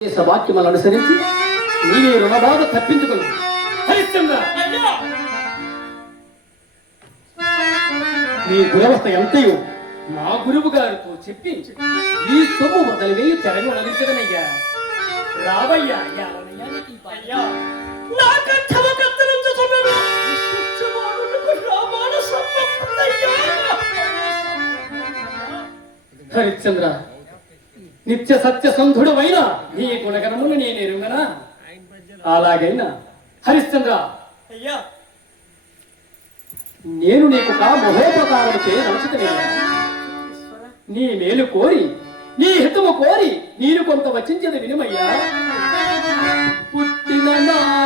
వాక్యములను అనుసరించి నీవే రుణబాధ తప్పించుకుని నీ దురవస్థ ఎంతయో మా గురువు గారితో చెప్పించి ఈ సొమ్ము మొదలువేయి తెరను నడించదనయ్యా రావయ్యా హరిశ్చంద్ర నిత్య సత్య సంధుడమైన నీ గుణగణమును నేను ఎరుగనా అలాగైనా హరిశ్చంద్ర అయ్యా. నేను నీకు మహోపకారం చేయ నమచితనయ్యా నీ మేలు కోరి నీ హితము కోరి నేను కొంత వచించేది వినమయ్యా. పుట్టిన నాటి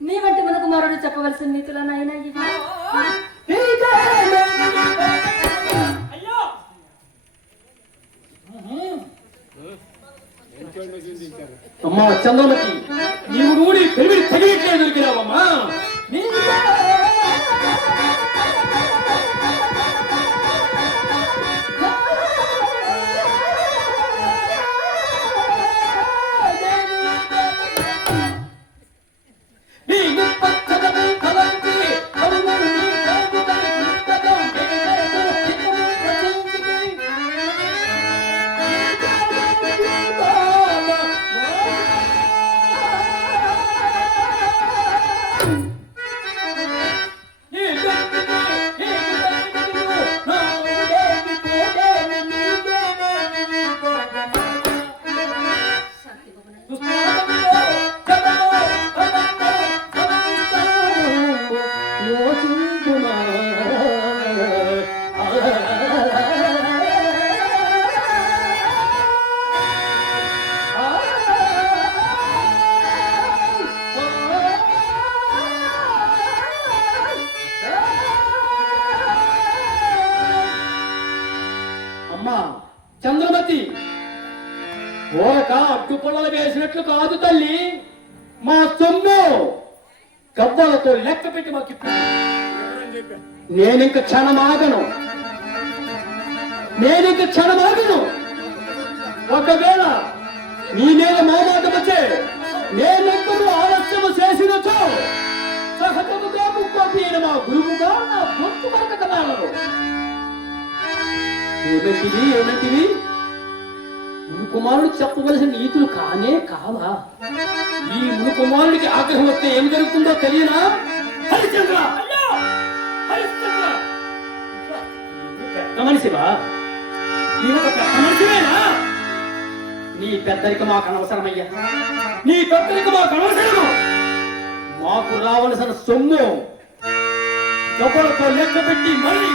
నీ వంటి మన కుమారుడు చెప్పవలసిన నీతుల నాయన అమ్మా చంద్రమతి నీవు నూడి పెరిగి తగిలిట్లే దొరికినావమ్మా. చంద్రమతి ఓక అట్టు పొలలు వేసినట్లు కాదు తల్లి. మా సొమ్ము గవ్వలతో లెక్క పెట్టి మాకు ఇప్పు. నేనింక క్షణమాగను. నేనింక క్షణమాగను. ఒకవేళ నీ మీద మోమాట వచ్చే నేనెక్కడూ ఆలస్యము చేసినచో సహజముగా ముక్కోపీన మా గురువుగా నా గొంతు మరకటమాలను ఏమంటివి ఏమంటివి కుమారుడు చెప్పవలసిన నీతులు కానే కావా? ఈ మును కుమారుడికి ఆగ్రహం వస్తే ఏం జరుగుతుందో తెలియనా? హరిచంద్ర హరిశ్చంద్ర! పెద్ద మనిషివా? నీవు ఒక పెద్ద మనిషివేనా? నీ పెద్దరికి మాకు అనవసరమయ్యా. నీ పెద్దరికి మాకు అనవసరము. మాకు రావలసిన సొమ్ము. డబ్బులతో లెక్క పెట్టి మళ్ళీ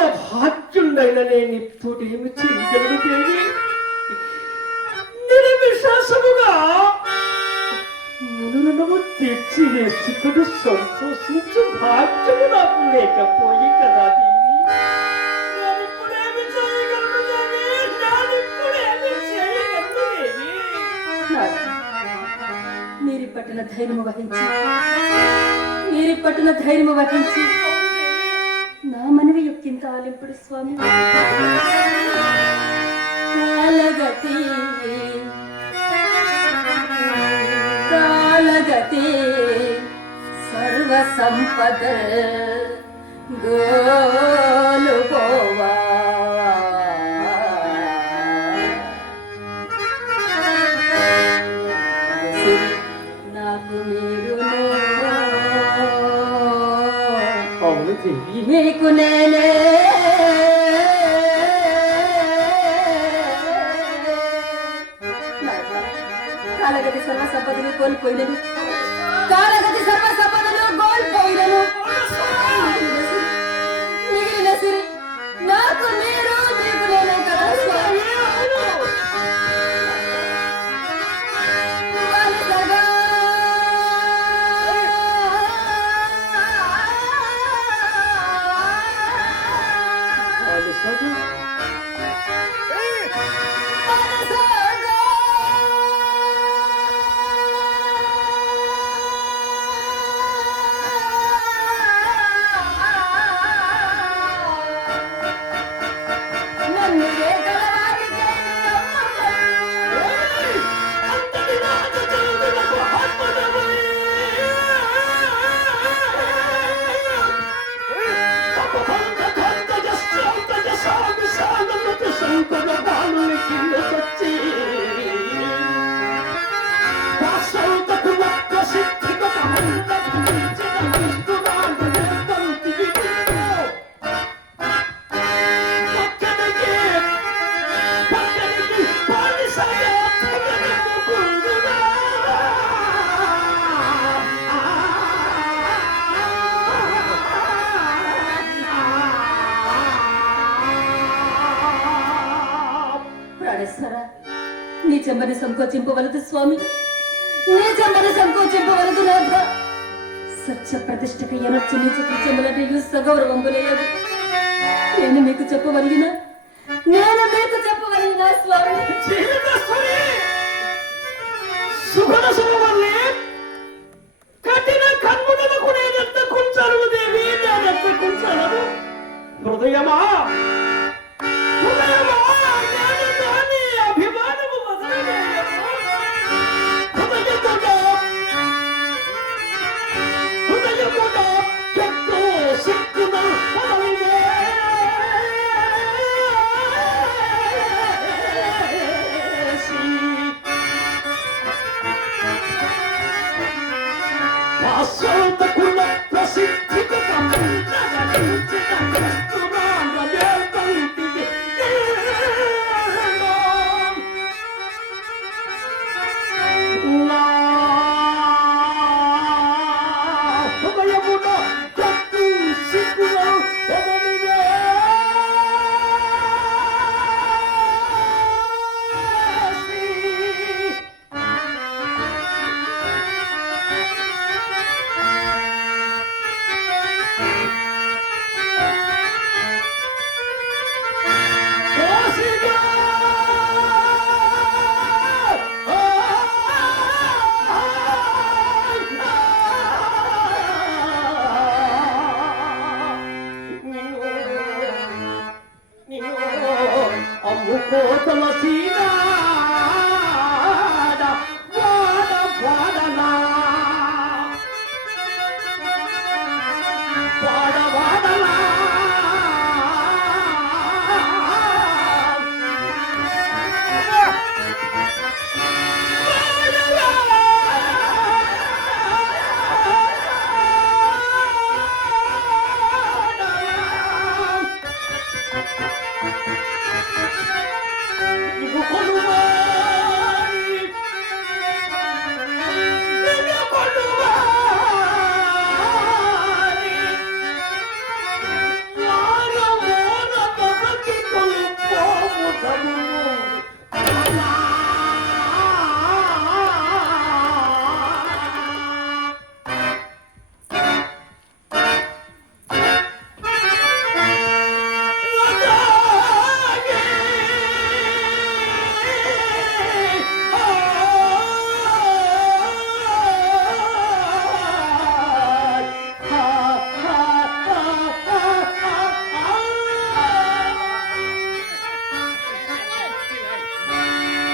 నిండైన నిప్పుడేమి చెయ్యగలడు దేవి? నిర్విశ్వాసముగా మునులను తెచ్చి వేసుకుని సంతోషించు భాగ్యము నాకు లేకపోయి కదా మీరి పట్టిన ధైర్యము వహించి మీరి పట్టిన ధైర్యము వహించి ఆలింపుడు స్వామి. కాలగతి కాలగతి సర్వ సంపద నాకు మీకు నేనే ಗೋಲ್ ಕೊಯ್ಲದು Thank you. నిజమని సంకోచింపవలదు స్వామి. నిజమని సంకోచింపవలదు నాథ సత్య ప్రతిష్టక ఎనర్చి నీచ కృత్యములన్నయు సగౌరవంబులేయదు నేను మీకు చెప్పవలిగిన నేను మీకు చెప్పవలిగిన స్వామి. జీవితస్థుని సుగుణ కఠిన కన్మునలకు నేనెంత కుంచలను దేవి? నేనెంత కుంచలను? హృదయమా?